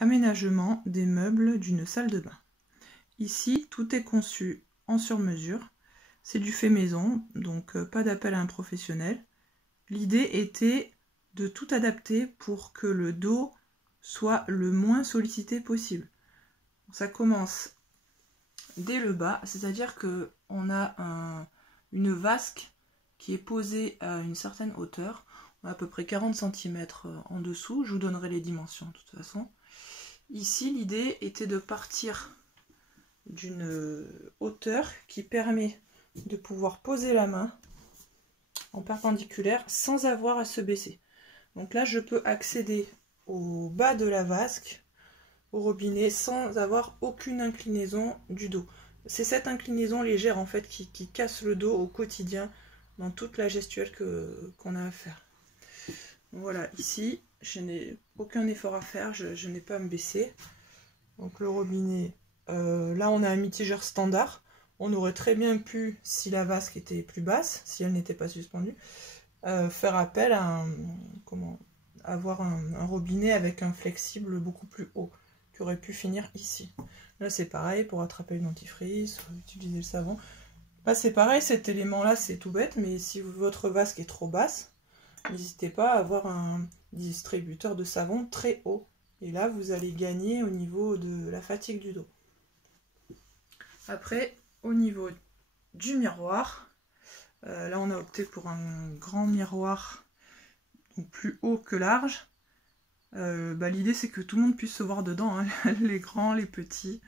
Aménagement des meubles d'une salle de bain. Ici, tout est conçu en sur-mesure. C'est du fait maison, donc pas d'appel à un professionnel. L'idée était de tout adapter pour que le dos soit le moins sollicité possible. Ça commence dès le bas, c'est-à-dire qu'on a une vasque qui est posée à une certaine hauteur. On a à peu près 40 cm en dessous. Je vous donnerai les dimensions de toute façon. Ici, l'idée était de partir d'une hauteur qui permet de pouvoir poser la main en perpendiculaire sans avoir à se baisser. Donc là, je peux accéder au bas de la vasque, au robinet, sans avoir aucune inclinaison du dos. C'est cette inclinaison légère en fait qui casse le dos au quotidien dans toute la gestuelle qu'on a à faire. Donc voilà, ici, je n'ai aucun effort à faire, je n'ai pas à me baisser. Donc le robinet, là on a un mitigeur standard. On aurait très bien pu, si la vasque était plus basse, si elle n'était pas suspendue, faire appel à avoir un robinet avec un flexible beaucoup plus haut, qui aurait pu finir ici. Là c'est pareil, pour attraper le dentifrice, utiliser le savon. Là c'est pareil, cet élément là c'est tout bête, mais si votre vasque est trop basse, n'hésitez pas à avoir un distributeur de savon très haut. Et là, vous allez gagner au niveau de la fatigue du dos. Après, au niveau du miroir, là on a opté pour un grand miroir, donc plus haut que large. L'idée c'est que tout le monde puisse se voir dedans, hein, les grands, les petits,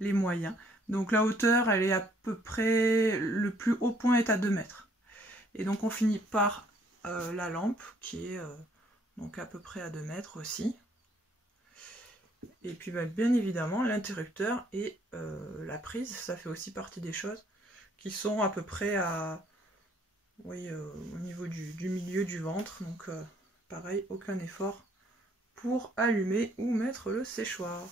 les moyens. Donc la hauteur, elle est à peu près, le plus haut point est à 2 mètres. Et donc on finit par la lampe qui est donc à peu près à 2 mètres aussi. Et puis bien évidemment l'interrupteur et la prise, ça fait aussi partie des choses qui sont à peu près à, oui, au niveau du milieu du ventre. Donc pareil, aucun effort pour allumer ou mettre le séchoir.